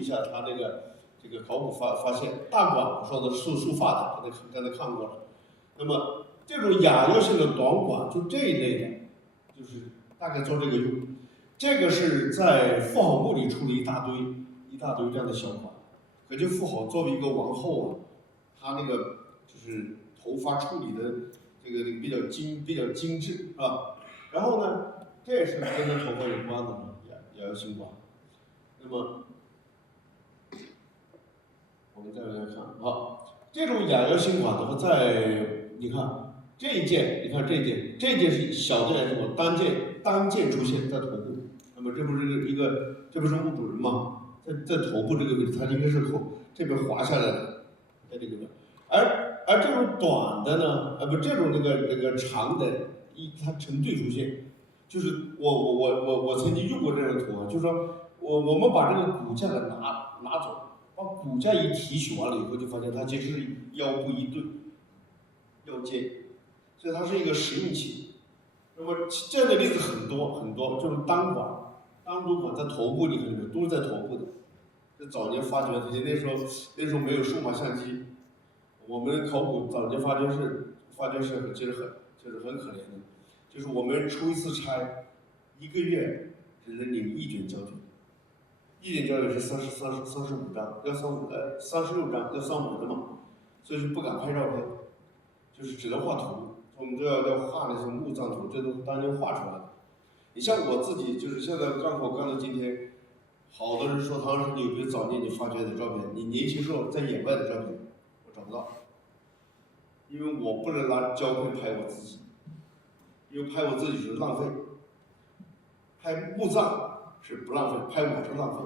一下它这个考古发现，大管我说的是塑发的，刚才看过了。那么这种亚热性的短管，就这一类的，就是大概做这个用。这个是在妇好墓里出了一大堆这样的小管。可见妇好作为一个王后啊，她那个就是头发处理的这个比较精致啊。然后呢，这也是跟她头发有关的嘛，亚热性管。那么我们再往下看，好，这种亚热性管的话，你看这一件，你看这一件是小件还是我单件出现在头部。那么这不是墓主人吗？在头部这个位置，它应该是这边滑下来的，在这个位置。而这种短的呢，这种那个长的，它成对出现，就是我曾经用过这样的图啊，就是说我们把这个骨架给拿走，把骨架一提取完了以后，就发现它其实是腰部一对，腰间，所以它是一个实用器。那么这样的例子很多，就是单独管在头部里面都是在头部的。这早年发掘的，那时候没有数码相机，我们考古早年发掘室其实很可怜的，就是我们出一次差，1个月只能领1卷胶卷，1卷胶卷是35张，要36张要35的嘛，所以就不敢拍照片，就是只能画图，我们都要画那些墓葬图，这都是当年画出来的。你像我自己，就是现在刚到今天，好多人说唐山有没有早年你发掘的照片，你年轻时候在野外的照片，我找不到，因为我不能拿胶片拍我自己，因为拍我自己是浪费，拍墓葬是不浪费，拍我是浪费。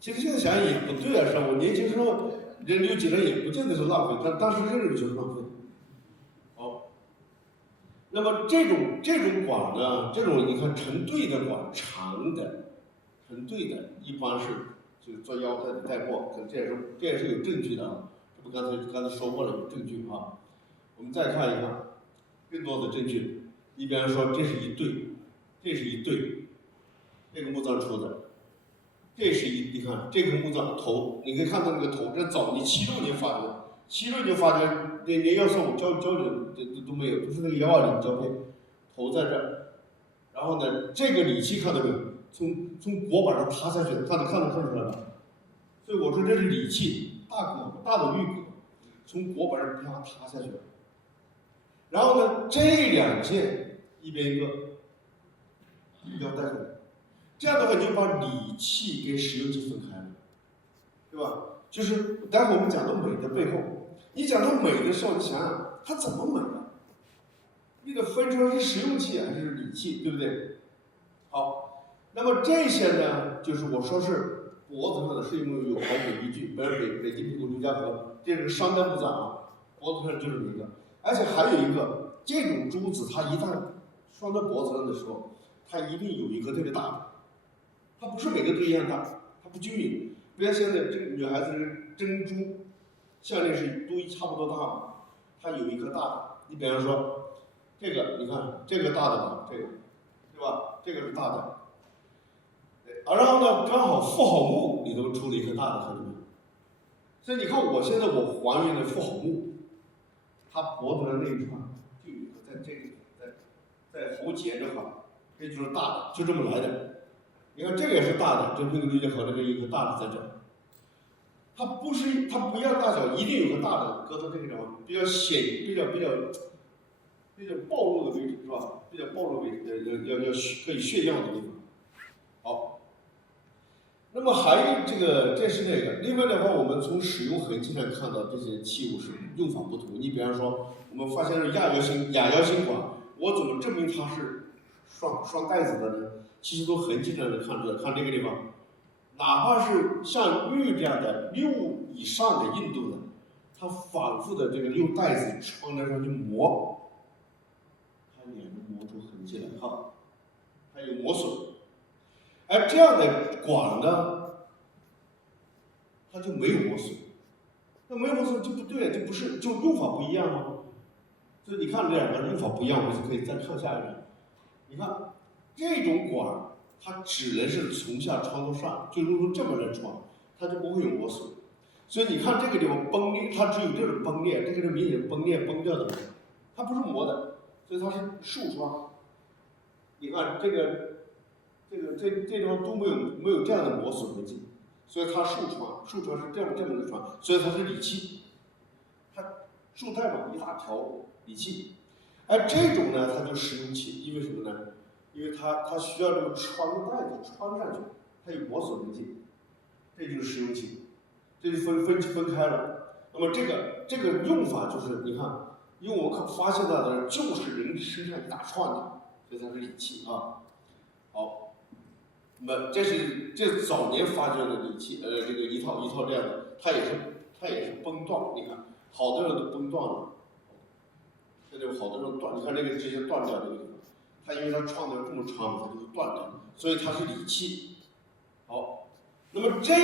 其实现在想想也不对啊，是吧？我年轻时候人留起来也不见得是浪费，但当时认为就是浪费。那么这种管呢，这种你看成对的管，长的，成对的，一般是就是做腰带的带过，这也是有证据的啊。这不刚才说过了，有证据啊。我们再看一看更多的证据。你比方说，这是一对，这个墓葬出的，你看这个墓葬头，你可以看到那个头，这早年76年发掘，76年发掘。连135胶卷都没有，都是那个120胶片，头在这儿。然后呢，这个礼器看到没有？从椁板上塌下去的，看出来了。所以我说这是礼器，大的玉珏，从椁板上塌下去了。然后呢，这2件一边一个，腰带上来，这样的话你就把礼器跟实用器分开了，对吧？就是待会我们讲到美的背后。你讲到美的时候，你想想它怎么美啊？你得分出是实用器还是礼器，对不对？好，那么这些呢，就是我说是脖子上的，是因为有考古依据，比如北京屁股刘家河，这是商代墓葬啊，脖子上就是有一个，而且还有一个，这种珠子它一旦拴在脖子上的时候，它一定有一个特别大的，它不是每个都一样大，它不均匀。比如现在这个女孩子是珍珠。项链是都差不多大嘛，它有一颗大的。你比方说，这个你看这个大的吧，这个，对吧？这个是大的。然后呢，刚好妇好墓里头出了一颗大的，看到没有？所以你看，现在我还原的妇好墓，它脖子上那一串就有一个在这个在喉结这块，这就是大的，就这么来的。你看这个也是大的，这跟刘家河的这一个大的在这儿。它不一样大小，一定有个大的搁到这个地方，比较暴露的位置，是吧？比较暴露位置，要可以炫耀的地方。好，那么还有这是那个。另外的话，我们从使用痕迹上看到这些器物是用法不同。你比方说，我们发现是亚腰心管，我怎么证明它是双带子的呢？其实从痕迹上能看出来，看这个地方。哪怕是像玉这样的6以上的硬度的，它反复的这个用带子穿在上去磨，它也能磨出痕迹来哈，它有磨损。而这样的管呢，它就没有磨损，那没有磨损就不对，就不是就用法不一样吗？所以你看这两个用法不一样，我们就可以再看下一个。你看这种管。它只能是从下穿到上，就如同这么来穿，它就不会有磨损。所以你看这个地方崩裂，它只有这种崩裂，这个是明显崩裂崩掉的，它不是磨的，所以它是竖穿。你看这地方都没有这样的磨损痕迹，所以它竖穿是这么的穿，所以它是理气，它竖带嘛一大条理气。而这种呢，它就实用气，因为什么呢？因为它需要这个穿个带子穿上去，它有磨损痕迹，这就是实用气，这就分开了。那么这个用法就是你看，因为我们发现到的就是人身上一大串的，这才是理气啊。好，那么这是早年发掘的理气，这个一套这样的，它也是崩断，你看好多人都崩断了，这就好多人断，你看这个直接断掉这个地方，它因为它创的这么长，它就会断掉，所以它是理气。好，那么这